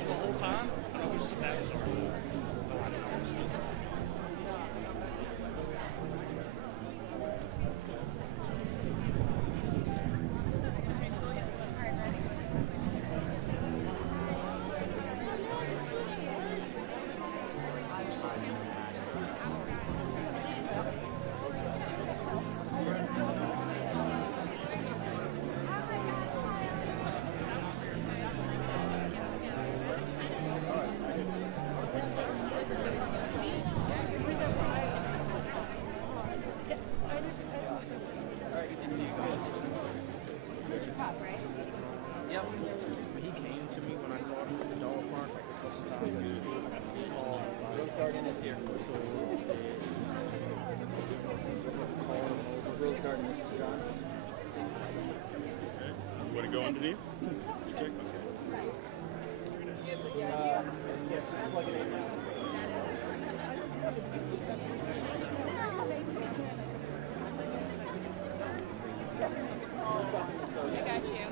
peaceful the whole time. That was our I don't know. Yep. He came to me when I called him at the dog park, like a couple times. I just did like a call. Rose Garden is here. So he said, call him over. Rose Garden is John. Okay. You want to go underneath? You check? Okay. Yeah, plug it in now. I got you.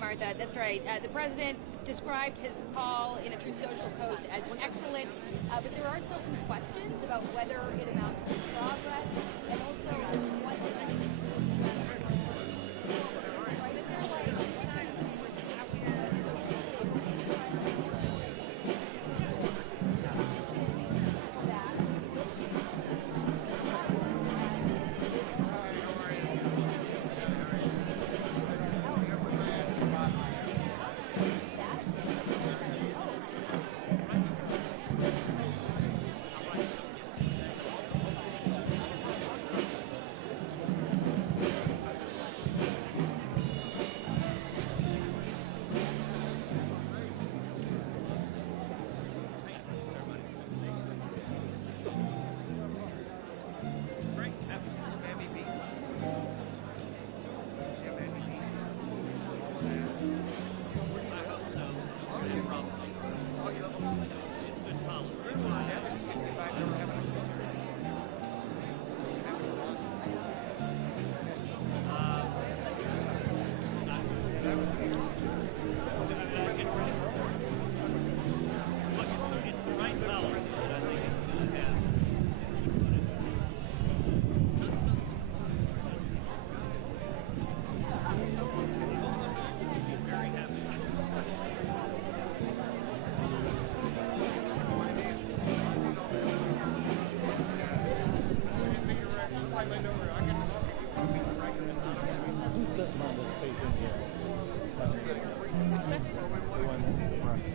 Martha. That's right. The president described his call in a Truth Social post as excellent, but there are still some questions about whether it amounts to progress and also what The one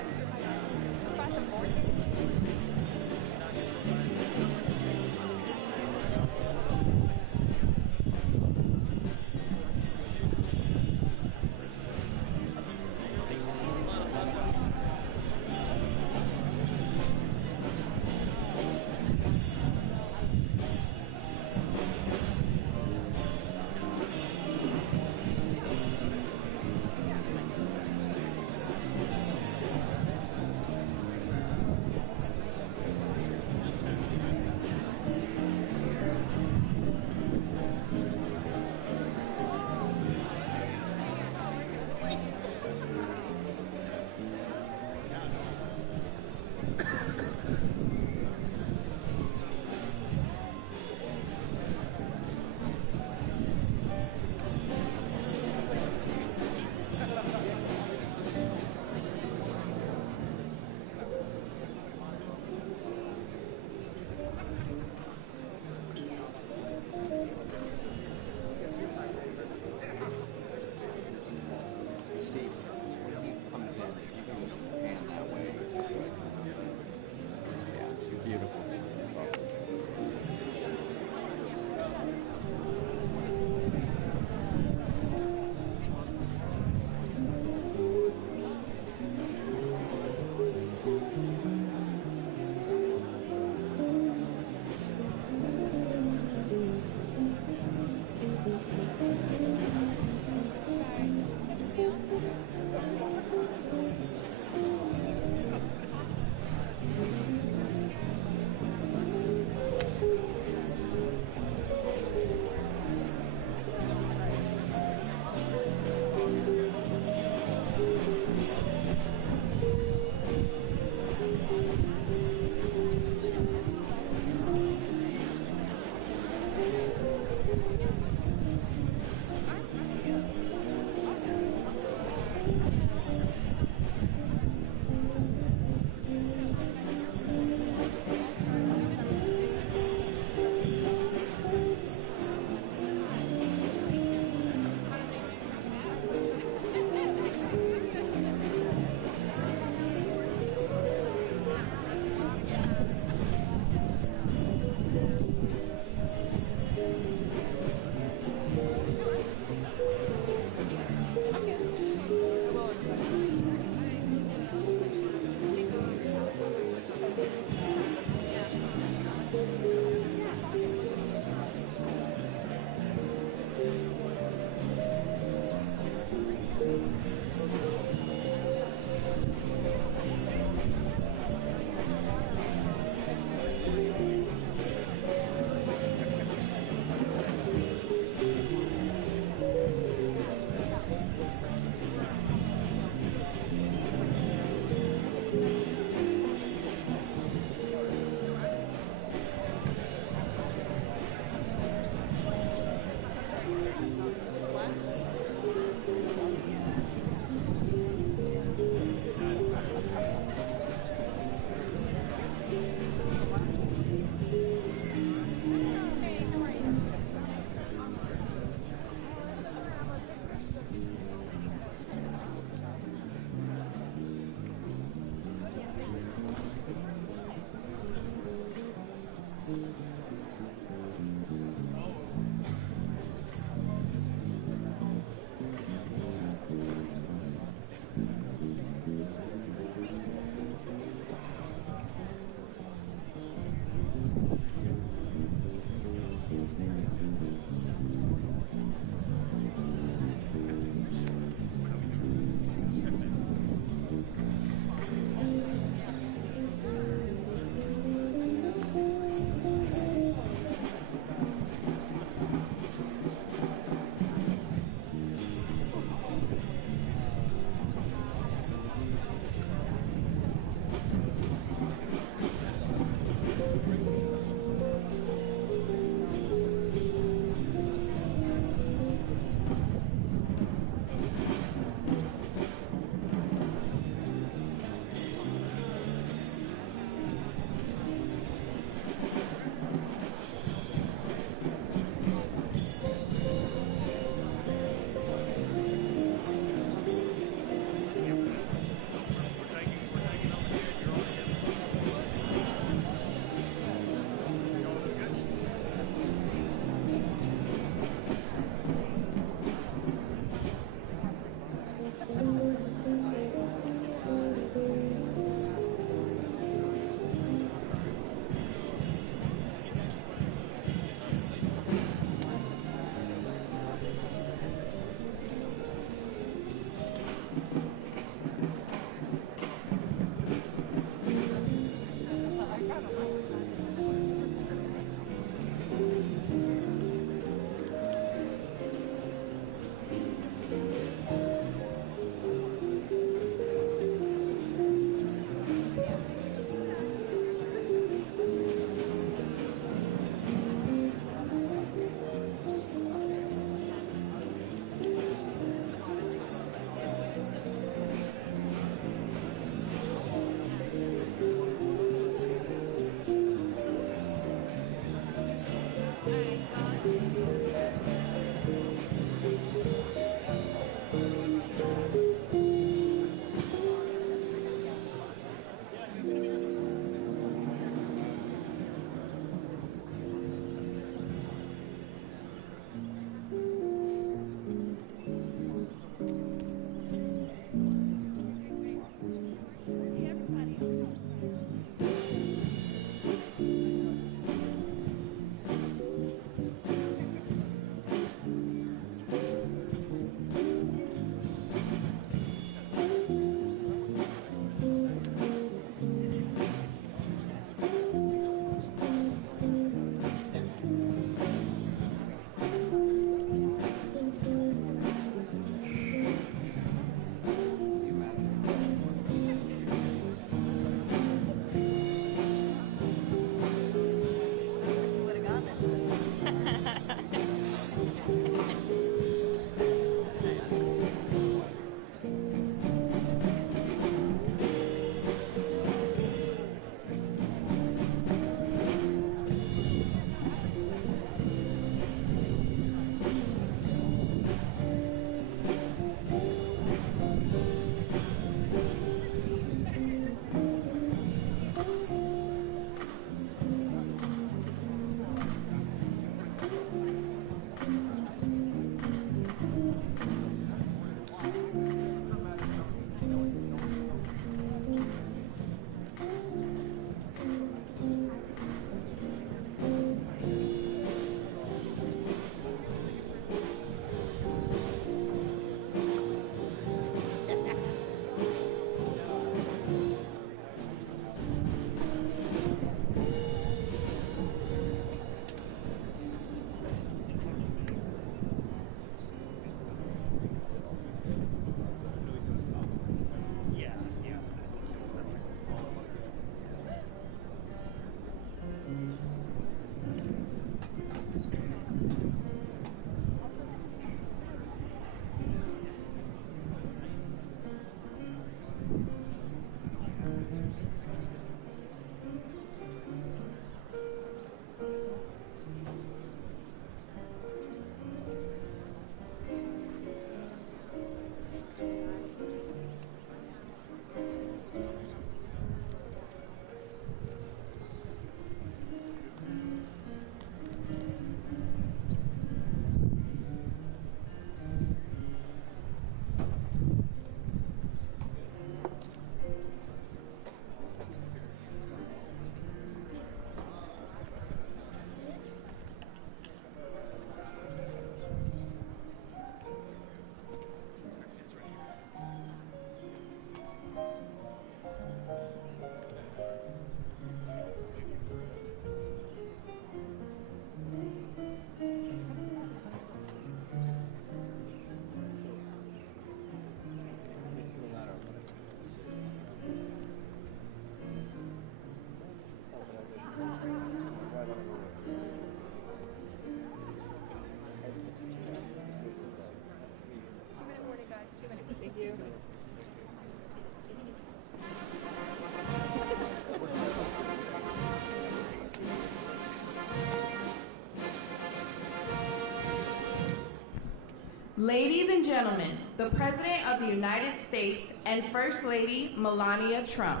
Ladies and gentlemen, the President of the United States and First Lady Melania Trump.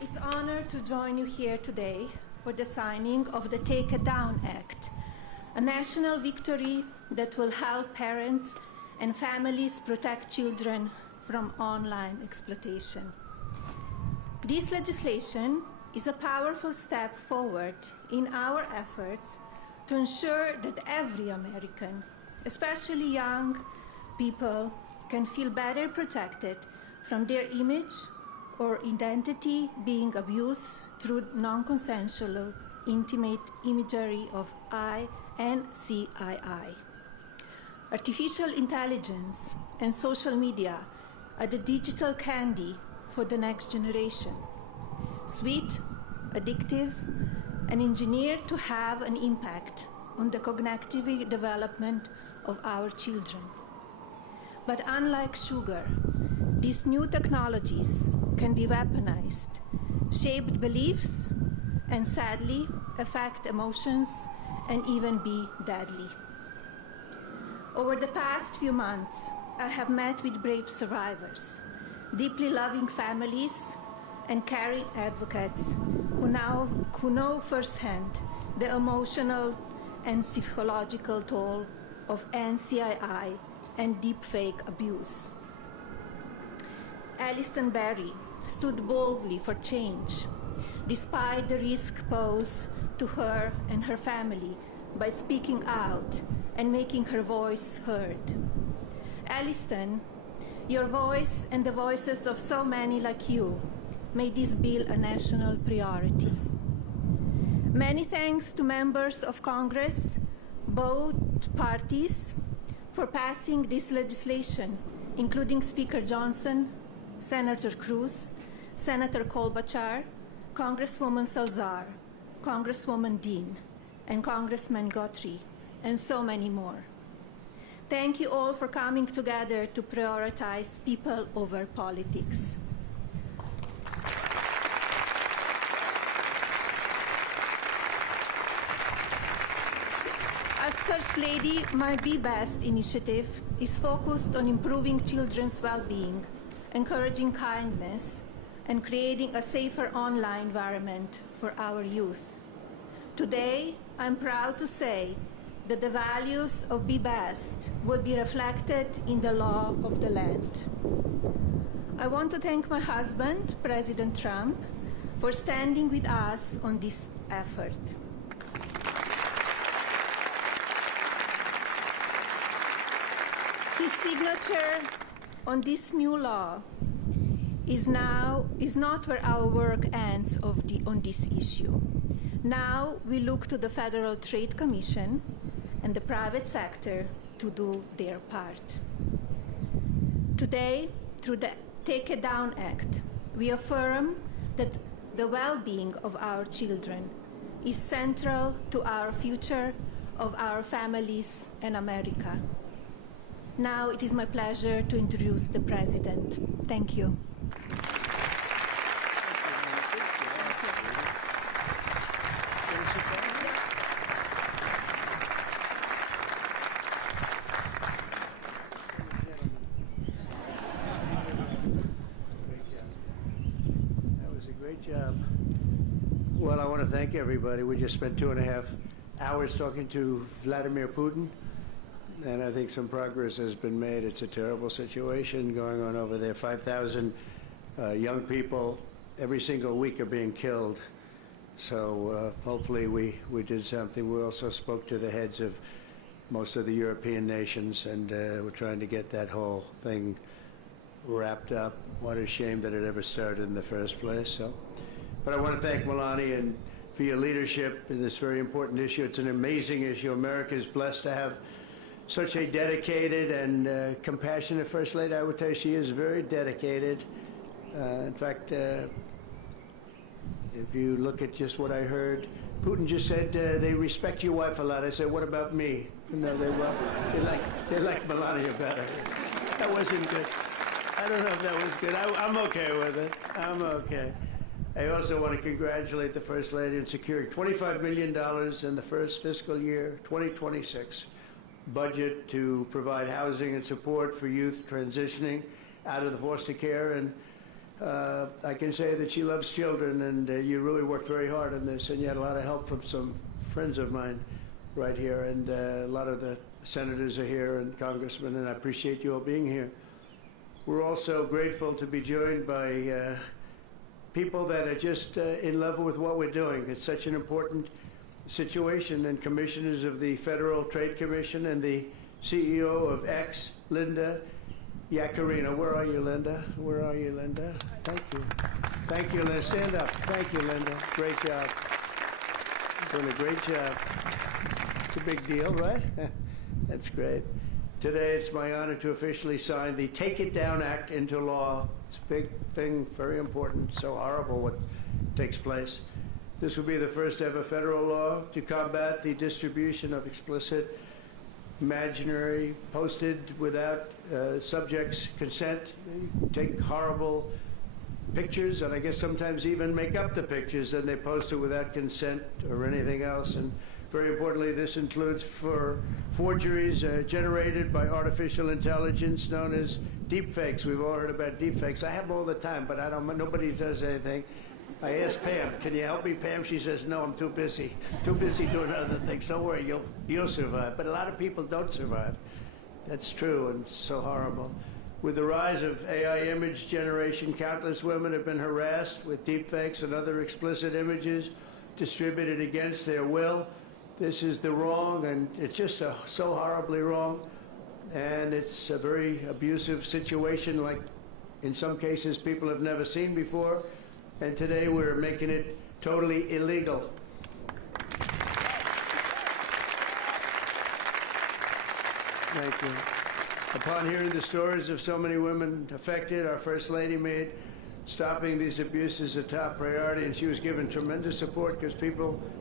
It's an honor to join you here today for the signing of the Take It Down Act, a national victory that will help parents and families protect children from online exploitation. This legislation is a powerful step forward in our efforts to ensure that every American, especially young people, can feel better protected from their image or identity being abused through non-consensual or intimate imagery of I and CII. Artificial intelligence and social media are the digital candy for the next generation. Sweet, addictive, and engineered to have an impact on the cognitive development of our children. But unlike sugar, these new technologies can be weaponized, shape beliefs, and sadly affect emotions and even be deadly. Over the past few months, I have met with brave survivors, deeply loving families, and caring advocates who know firsthand the emotional and psychological toll of NCII and deepfake abuse. Alliston Berry stood boldly for change, despite the risk posed to her and her family by speaking out and making her voice heard. Alliston, your voice and the voices of so many like you made this bill a national priority. Many thanks to members of Congress, both parties, for passing this legislation, including Speaker Johnson, Senator Cruz, Senator Klobuchar, Congresswoman Salazar, Congresswoman Dean, and Congressman Guthrie, and so many more. Thank you all for coming together to prioritize people over politics. As First Lady, my Be Best initiative is focused on improving children's well-being, encouraging kindness, and creating a safer online environment for our youth. Today, I'm proud to say that the values of Be Best will be reflected in the law of the land. I want to thank my husband, President Trump, for standing with us on this effort. His signature on this new law is not where our work ends on this issue. Now we look to the Federal Trade Commission and the private sector to do their part. Today, through the Take It Down Act, we affirm that the well-being of our children is central to our future of our families and America. Now it is my pleasure to introduce the President. Thank you. That was a great job. Well, I want to thank everybody. We just spent 2.5 hours talking to Vladimir Putin. And I think some progress has been made. It's a terrible situation going on over there. 5,000 young people every single week are being killed. So hopefully we did something. We also spoke to the heads of most of the European nations, and we're trying to get that whole thing wrapped up. What a shame that it ever started in the first place. So, but I want to thank Melania and for your leadership in this very important issue. It's an amazing issue. America is blessed to have such a dedicated and compassionate First Lady. I would tell you she is very dedicated. In fact, if you look at just what I heard, Putin just said they respect your wife a lot. I said, what about me? No, they like Melania better. That wasn't good. I don't know if that was good. I'm okay with it. I'm okay. I also want to congratulate the First Lady in securing $25 million in the first fiscal year, 2026, budget to provide housing and support for youth transitioning out of the foster care. And I can say that she loves children, and you really worked very hard on this, and you had a lot of help from some friends of mine right here, and a lot of the senators are here and congressmen, and I appreciate you all being here. We're also grateful to be joined by people that are just in love with what we're doing. It's such an important situation, and commissioners of the Federal Trade Commission and the CEO of X, Linda Yaccarino. Where are you, Linda? Where are you, Linda? Thank you. Thank you, Linda. Stand up. Thank you, Linda. Great job. Doing a great job. It's a big deal, right? That's great. Today, it's my honor to officially sign the Take It Down Act into law. It's a big thing, very important, so horrible what takes place. This will be the first ever federal law to combat the distribution of explicit, imaginary, posted without subjects' consent. They take horrible pictures, and I guess sometimes even make up the pictures, and they post it without consent or anything else. And very importantly, this includes for forgeries generated by artificial intelligence known as deepfakes. We've all heard about deepfakes. I have them all the time, but nobody does anything. I asked Pam, can you help me, Pam? She says, no, I'm too busy. Too busy doing other things. Don't worry, you'll survive. But a lot of people don't survive. That's true, and so horrible. With the rise of AI image generation, countless women have been harassed with deepfakes and other explicit images distributed against their will. This is the wrong, and it's just so horribly wrong. And it's a very abusive situation, like in some cases people have never seen before. And today we're making it totally illegal. Thank you. Upon hearing the stories of so many women affected, our First Lady made stopping these abuses a top priority, and she was given tremendous support because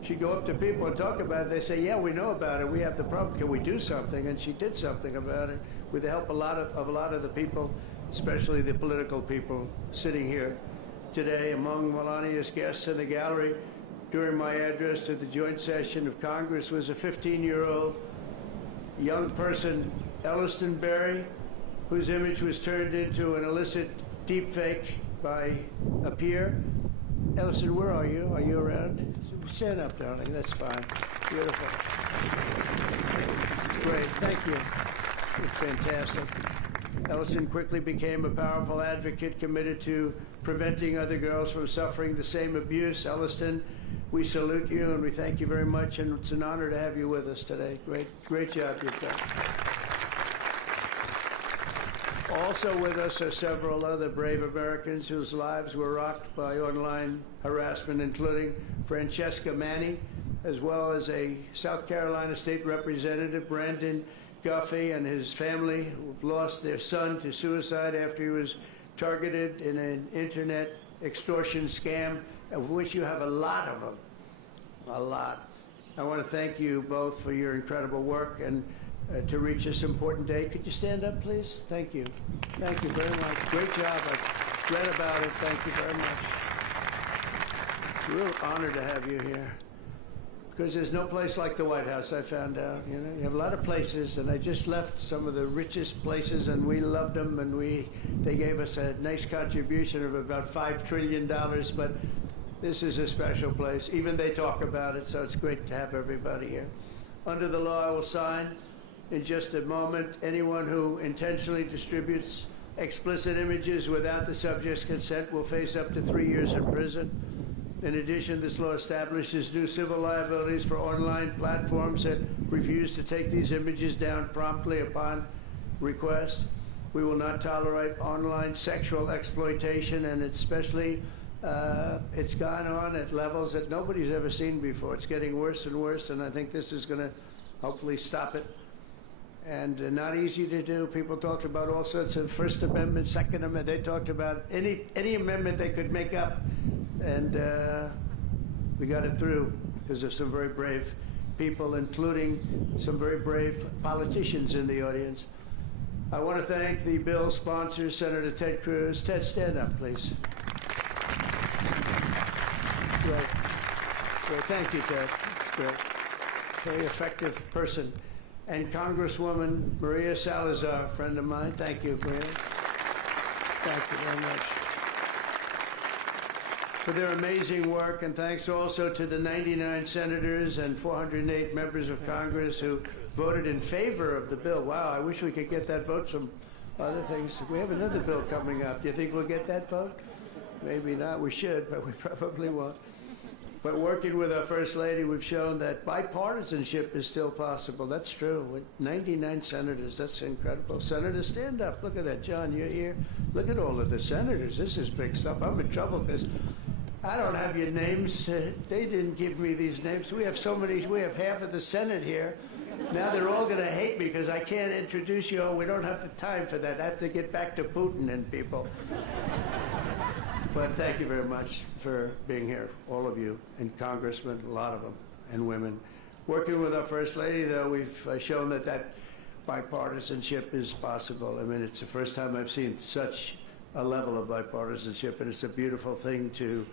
she'd go up to people and talk about it. They say, yeah, we know about it. We have the problem. Can we do something? And she did something about it with the help of a lot of the people, especially the political people sitting here today. Among Melania's guests in the gallery during my address to the joint session of Congress was a 15-year-old young person, Elliston Berry, whose image was turned into an illicit deepfake by a peer. Elliston, where are you? Are you around? Stand up, darling. That's fine. Beautiful. Great. Thank you. It's fantastic. Elliston quickly became a powerful advocate committed to preventing other girls from suffering the same abuse. Elliston, we salute you and we thank you very much, and it's an honor to have you with us today. Great job you've done. Also with us are several other brave Americans whose lives were rocked by online harassment, including Francesca Manning, as well as a South Carolina State Representative, Brandon Guffey, and his family, who've lost their son to suicide after he was targeted in an internet extortion scam, of which you have a lot of them. A lot. I want to thank you both for your incredible work and to reach this important day. Could you stand up, please? Thank you. Thank you very much. Great job. I've read about it. Thank you very much. It's a real honor to have you here, because there's no place like the White House, I found out. You know, you have a lot of places, and I just left some of the richest places, and we loved them, and they gave us a nice contribution of about $5 trillion, but this is a special place. Even they talk about it, so it's great to have everybody here. Under the law, I will sign in just a moment. Anyone who intentionally distributes explicit images without the subject's consent will face up to 3 years in prison. In addition, this law establishes new civil liabilities for online platforms that refuse to take these images down promptly upon request. We will not tolerate online sexual exploitation, and especially it's gone on at levels that nobody's ever seen before. It's getting worse and worse, and I think this is going to hopefully stop it. And not easy to do. People talked about all sorts of First Amendment, Second Amendment. They talked about any amendment they could make up, and we got it through because of some very brave people, including some very brave politicians in the audience. I want to thank the bill sponsor, Senator Ted Cruz. Ted, stand up, please. Great. Great. Thank you, Ted. Great. Very effective person. And Congresswoman Maria Salazar, a friend of mine. Thank you, Maria. Thank you very much for their amazing work. And thanks also to the 99 senators and 408 members of Congress who voted in favor of the bill. Wow, I wish we could get that vote from other things. We have another bill coming up. Do you think we'll get that vote? Maybe not. We should, but we probably won't. But working with our First Lady, we've shown that bipartisanship is still possible. That's true. With 99 senators, that's incredible. Senators, stand up. Look at that. John, you're here. Look at all of the senators. This is big stuff. I'm in trouble because I don't have your names. They didn't give me these names. We have so many. We have half of the Senate here. Now they're all going to hate me because I can't introduce you all. We don't have the time for that. I have to get back to Putin and people. But thank you very much for being here, all of you, and congressmen, a lot of them, and women. Working with our First Lady, though, we've shown that bipartisanship is possible. I mean, it's the first time I've seen such a level of bipartisanship, and it's a beautiful thing to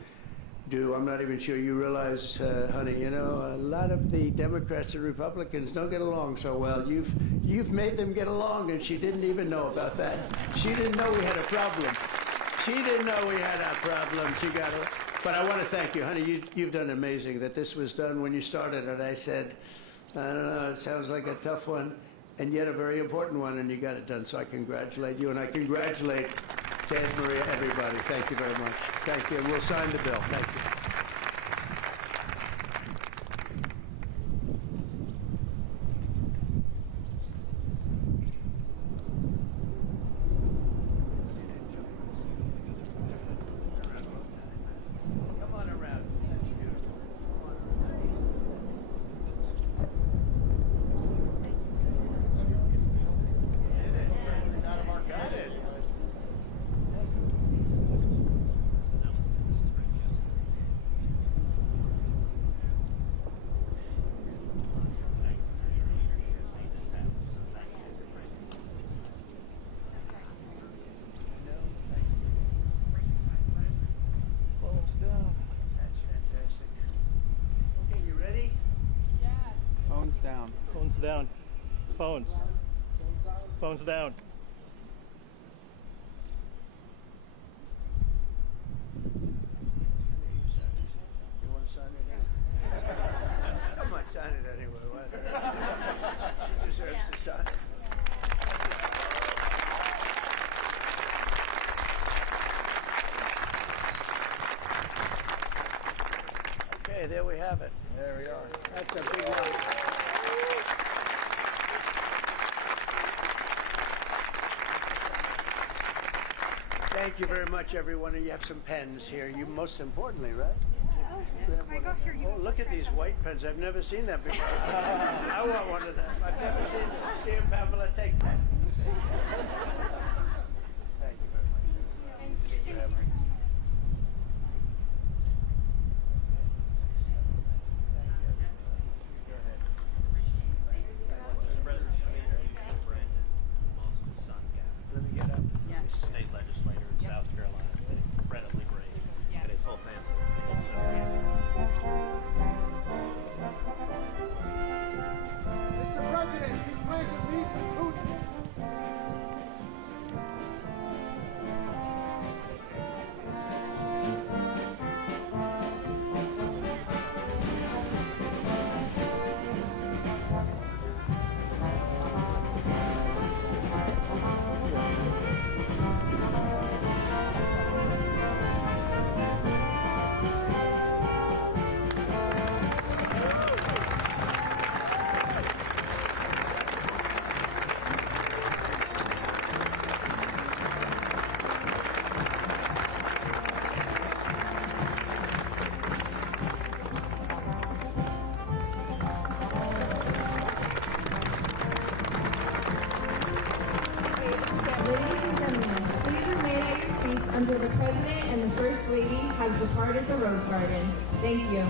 do. I'm not even sure you realize, honey, you know, a lot of the Democrats and Republicans don't get along so well. You've made them get along, and she didn't even know about that. She didn't know we had a problem. She didn't know we had a problem. She got it. But I want to thank you, honey. You've done amazing that this was done when you started it. I said, I don't know, it sounds like a tough one, and yet a very important one, and you got it done. So I congratulate you, and I congratulate Ted, Maria, everybody. Thank you very much. Thank you. And we'll sign the bill. Thank you. Down. Phones down. Phones. Phones down. You want to sign it? Come on, sign it anyway. What? She deserves to sign it. Okay, there we have it. There we are. That's a big one. Thank you very much, everyone. And you have some pens here. You most importantly, right? Oh my gosh, are you? Oh, look at these white pens. I've never seen that before. I want one of them. I've never seen them. Dear Pamela, take that. Thank you very much. Thank you very much. Let me get up. State legislator in South Carolina, incredibly brave, and his whole family. Mr. President, we plan to meet with Putin. President and the First Lady has departed the Rose Garden. Thank you.